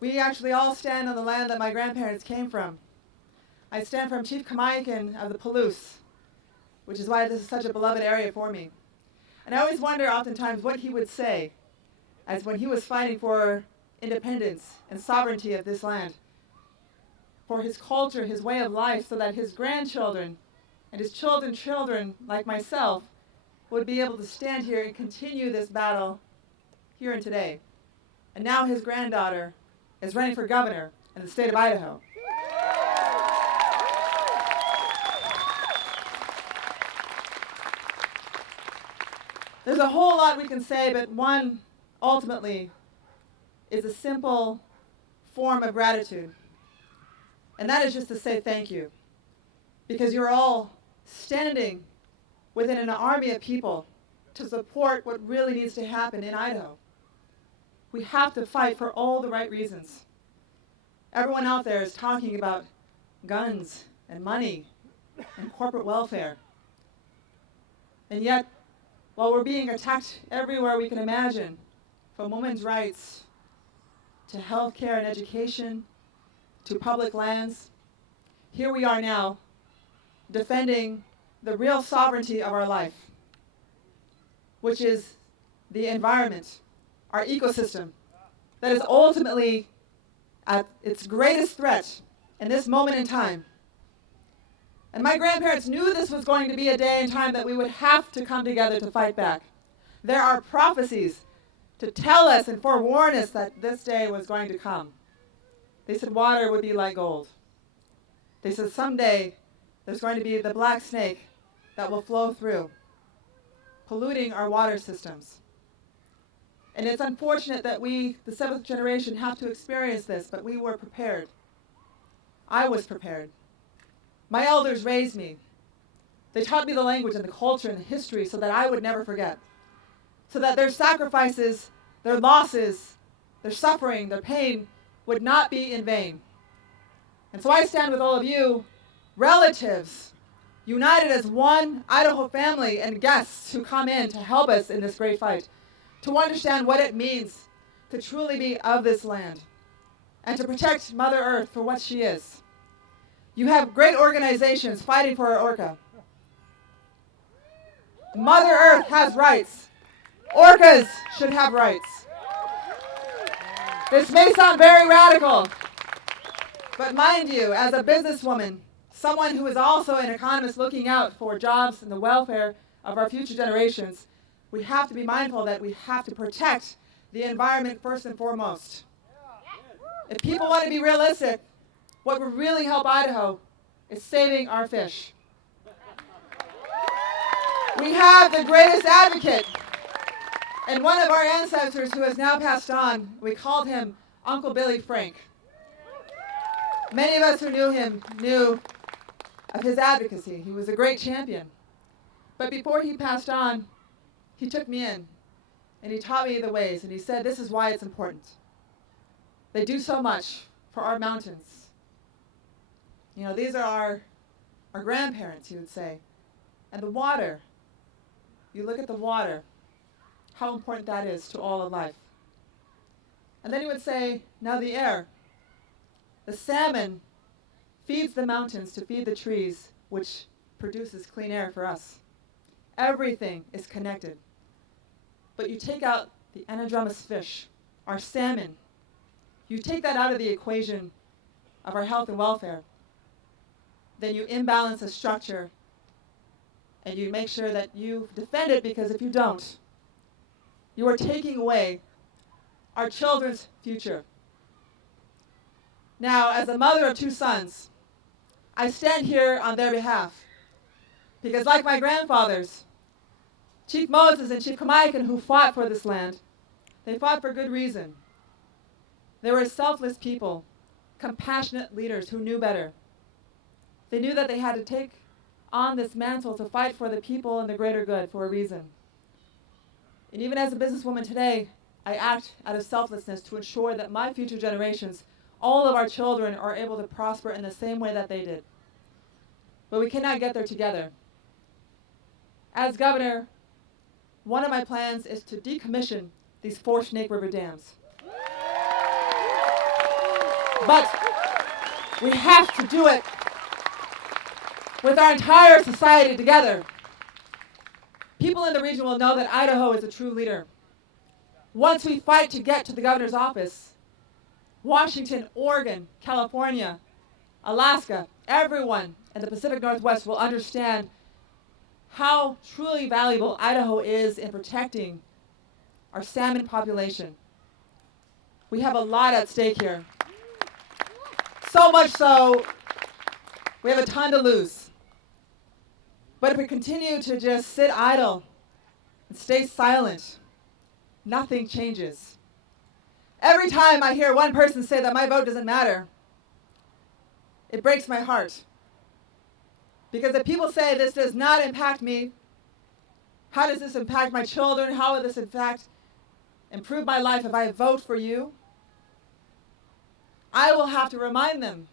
We actually all stand on the land that my grandparents came from. I stand from Chief Kamaikan of the Palouse, which is why this is such a beloved area for me. And I always wonder oftentimes what he would say as when he was fighting for independence and sovereignty of this land, for his culture, his way of life, so that his grandchildren and his children's children, like myself, would be able to stand here and continue this battle here and today. And now his granddaughter is running for governor in the state of Idaho. There's a whole lot we can say, but one ultimately is a simple form of gratitude. And that is just to say thank you. Because you're all standing within an army of people to support what really needs to happen in Idaho. We have to fight for all the right reasons. Everyone out there is talking about guns and money and corporate welfare. And yet, while we're being attacked everywhere we can imagine, from women's rights to health care and education to public lands, here we are now defending the real sovereignty of our life, which is the environment, our ecosystem, that is ultimately at its greatest threat in this moment in time. And my grandparents knew this was going to be a day and time that we would have to come together to fight back. There are prophecies to tell us and forewarn us that this day was going to come. They said water would be like gold. They said someday there's going to be the black snake that will flow through, polluting our water systems. And it's unfortunate that we, the seventh generation, have to experience this, but we were prepared. I was prepared. My elders raised me. They taught me the language and the culture and the history so that I would never forget. So that their sacrifices, their losses, their suffering, their pain would not be in vain. And so I stand with all of you, relatives, united as one Idaho family and guests who come in to help us in this great fight, to understand what it means to truly be of this land and to protect Mother Earth for what she is. You have great organizations fighting for our orca. Mother Earth has rights. Orcas should have rights. This may sound very radical, but mind you, as a businesswoman, someone who is also an economist looking out for jobs and the welfare of our future generations, we have to be mindful that we have to protect the environment first and foremost. If people want to be realistic, what would really help Idaho is saving our fish. We have the greatest advocate, and one of our ancestors who has now passed on, we called him Uncle Billy Frank. Many of us who knew him knew of his advocacy. He was a great champion. But before he passed on, he took me in, and he taught me the ways, and he said, this is why it's important. They do so much for our mountains. You know, these are our grandparents, he would say. And the water, you look at the water, how important that is to all of life. And then he would say, now the air. The salmon feeds the mountains to feed the trees, which produces clean air for us. Everything is connected. But you take out the anadromous fish, our salmon. You take that out of the equation of our health and welfare. Then you imbalance the structure and you make sure that you defend it, because if you don't, you are taking away our children's future. Now, as a mother of two sons, I stand here on their behalf because, like my grandfathers, Chief Moses and Chief Kamaikan, who fought for this land, they fought for good reason. They were selfless people, compassionate leaders who knew better. They knew that they had to take on this mantle to fight for the people and the greater good for a reason. And even as a businesswoman today, I act out of selflessness to ensure that my future generations, all of our children, are able to prosper in the same way that they did. But we cannot get there together. As governor, one of my plans is to decommission these 4 Snake River dams. But we have to do it with our entire society together. People in the region will know that Idaho is a true leader. Once we fight to get to the governor's office, Washington, Oregon, California, Alaska, everyone in the Pacific Northwest will understand how truly valuable Idaho is in protecting our salmon population. We have a lot at stake here. So much so, we have a ton to lose. But if we continue to just sit idle and stay silent, nothing changes. Every time I hear one person say that my vote doesn't matter, it breaks my heart. Because if people say this does not impact me, how does this impact my children? How will this in fact improve my life if I vote for you? I will have to remind them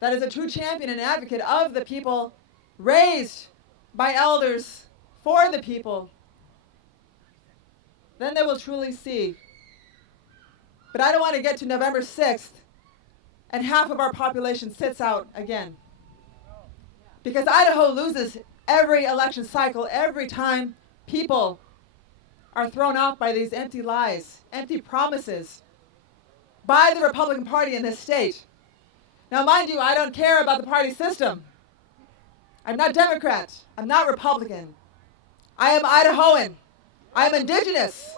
that as a true champion and advocate of the people, raised by elders for the people, then they will truly see. But I don't want to get to November 6th and half of our population sits out again. Because Idaho loses every election cycle, every time people are thrown off by these empty lies, empty promises by the Republican Party in this state. Now, mind you, I don't care about the party system. I'm not Democrat. I'm not Republican. I am Idahoan. I am indigenous.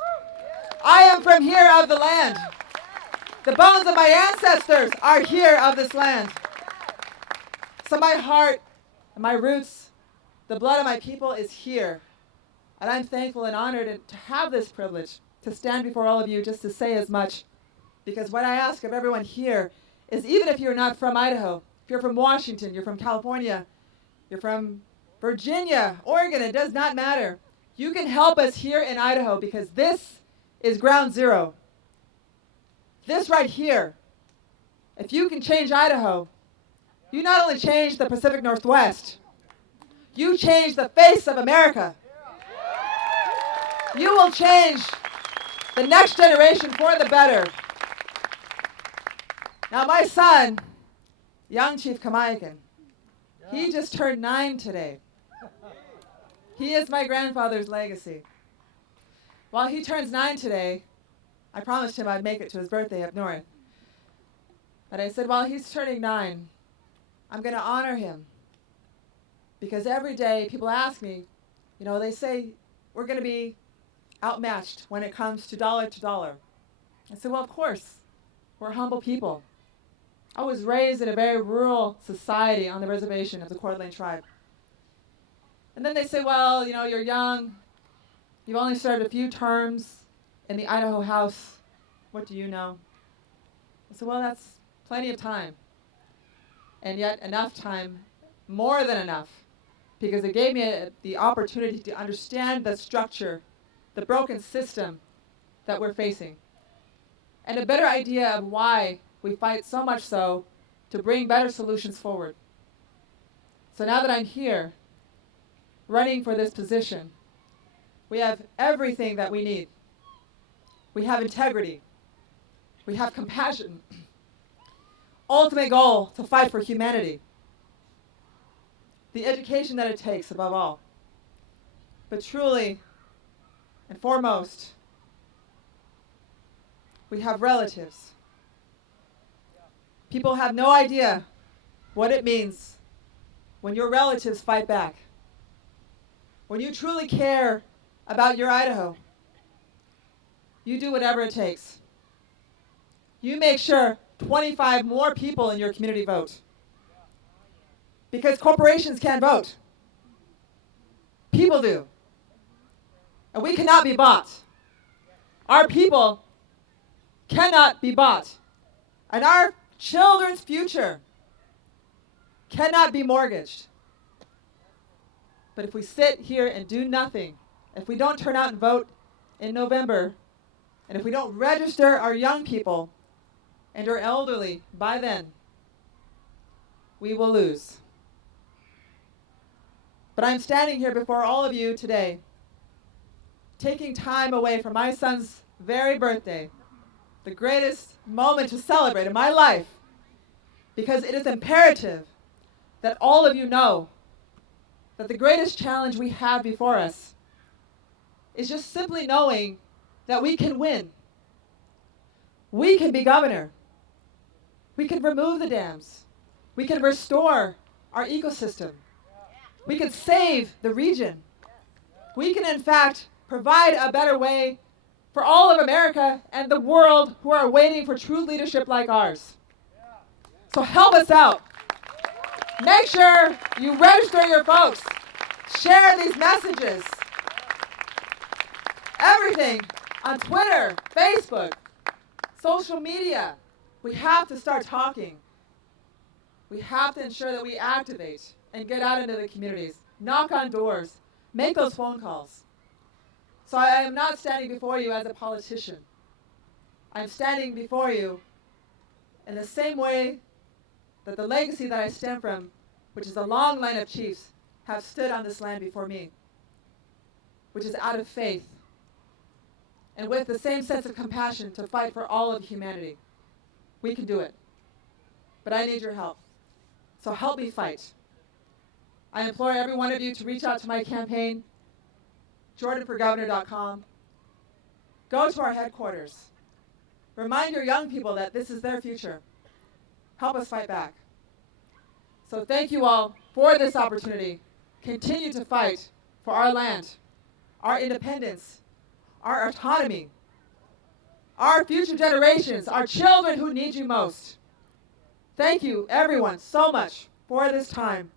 I am from here of the land. The bones of my ancestors are here of this land. So my heart and my roots, the blood of my people is here. And I'm thankful and honored to have this privilege to stand before all of you just to say as much. Because what I ask of everyone here is, even if you're not from Idaho, if you're from Washington, you're from California, you're from Virginia, Oregon, it does not matter. You can help us here in Idaho because this is ground zero. This right here, if you can change Idaho, you not only change the Pacific Northwest, you change the face of America. You will change the next generation for the better. Now my son, young Chief Kamaikan, he just turned 9 today. He is my grandfather's legacy. While he turns 9 today, I promised him I'd make it to his birthday up north. But I said, while he's turning 9, I'm going to honor him. Because every day people ask me, they say, we're going to be outmatched when it comes to dollar. I said, well, of course, we're humble people. I was raised in a very rural society on the reservation of the Coeur d'Alene tribe. And then they say, well, you're young. You've only served a few terms in the Idaho House. What do you know? I said, well, that's plenty of time. And yet enough time, more than enough, because it gave me the opportunity to understand the structure, the broken system that we're facing, and a better idea of why we fight so much so to bring better solutions forward. So now that I'm here, running for this position, we have everything that we need. We have integrity. We have compassion. Ultimate goal to fight for humanity. The education that it takes above all. But truly and foremost, we have relatives. People have no idea what it means when your relatives fight back. When you truly care about your Idaho, you do whatever it takes. You make sure 25 more people in your community vote. Because corporations can't vote. People do. And we cannot be bought. Our people cannot be bought. And our children's future cannot be mortgaged. But if we sit here and do nothing, if we don't turn out and vote in November, and if we don't register our young people and our elderly by then, we will lose. But I'm standing here before all of you today, taking time away from my son's very birthday, the greatest moment to celebrate in my life, because it is imperative that all of you know that the greatest challenge we have before us is just simply knowing that we can win. We can be governor. We can remove the dams. We can restore our ecosystem. We can save the region. We can, in fact, provide a better way for all of America and the world who are waiting for true leadership like ours. So help us out. Make sure you register your folks. Share these messages. Everything on Twitter, Facebook, social media. We have to start talking. We have to ensure that we activate and get out into the communities. Knock on doors. Make those phone calls. So I am not standing before you as a politician. I'm standing before you in the same way that the legacy that I stem from, which is a long line of chiefs, have stood on this land before me, which is out of faith, and with the same sense of compassion to fight for all of humanity. We can do it. But I need your help. So help me fight. I implore every one of you to reach out to my campaign, jordanforgovernor.com. Go to our headquarters. Remind your young people that this is their future. Help us fight back. So thank you all for this opportunity. Continue to fight for our land, our independence, our autonomy, our future generations, our children who need you most. Thank you, everyone, so much for this time.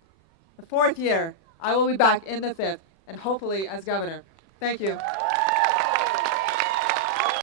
The 4th year, I will be back in the 5th, and hopefully as governor. Thank you.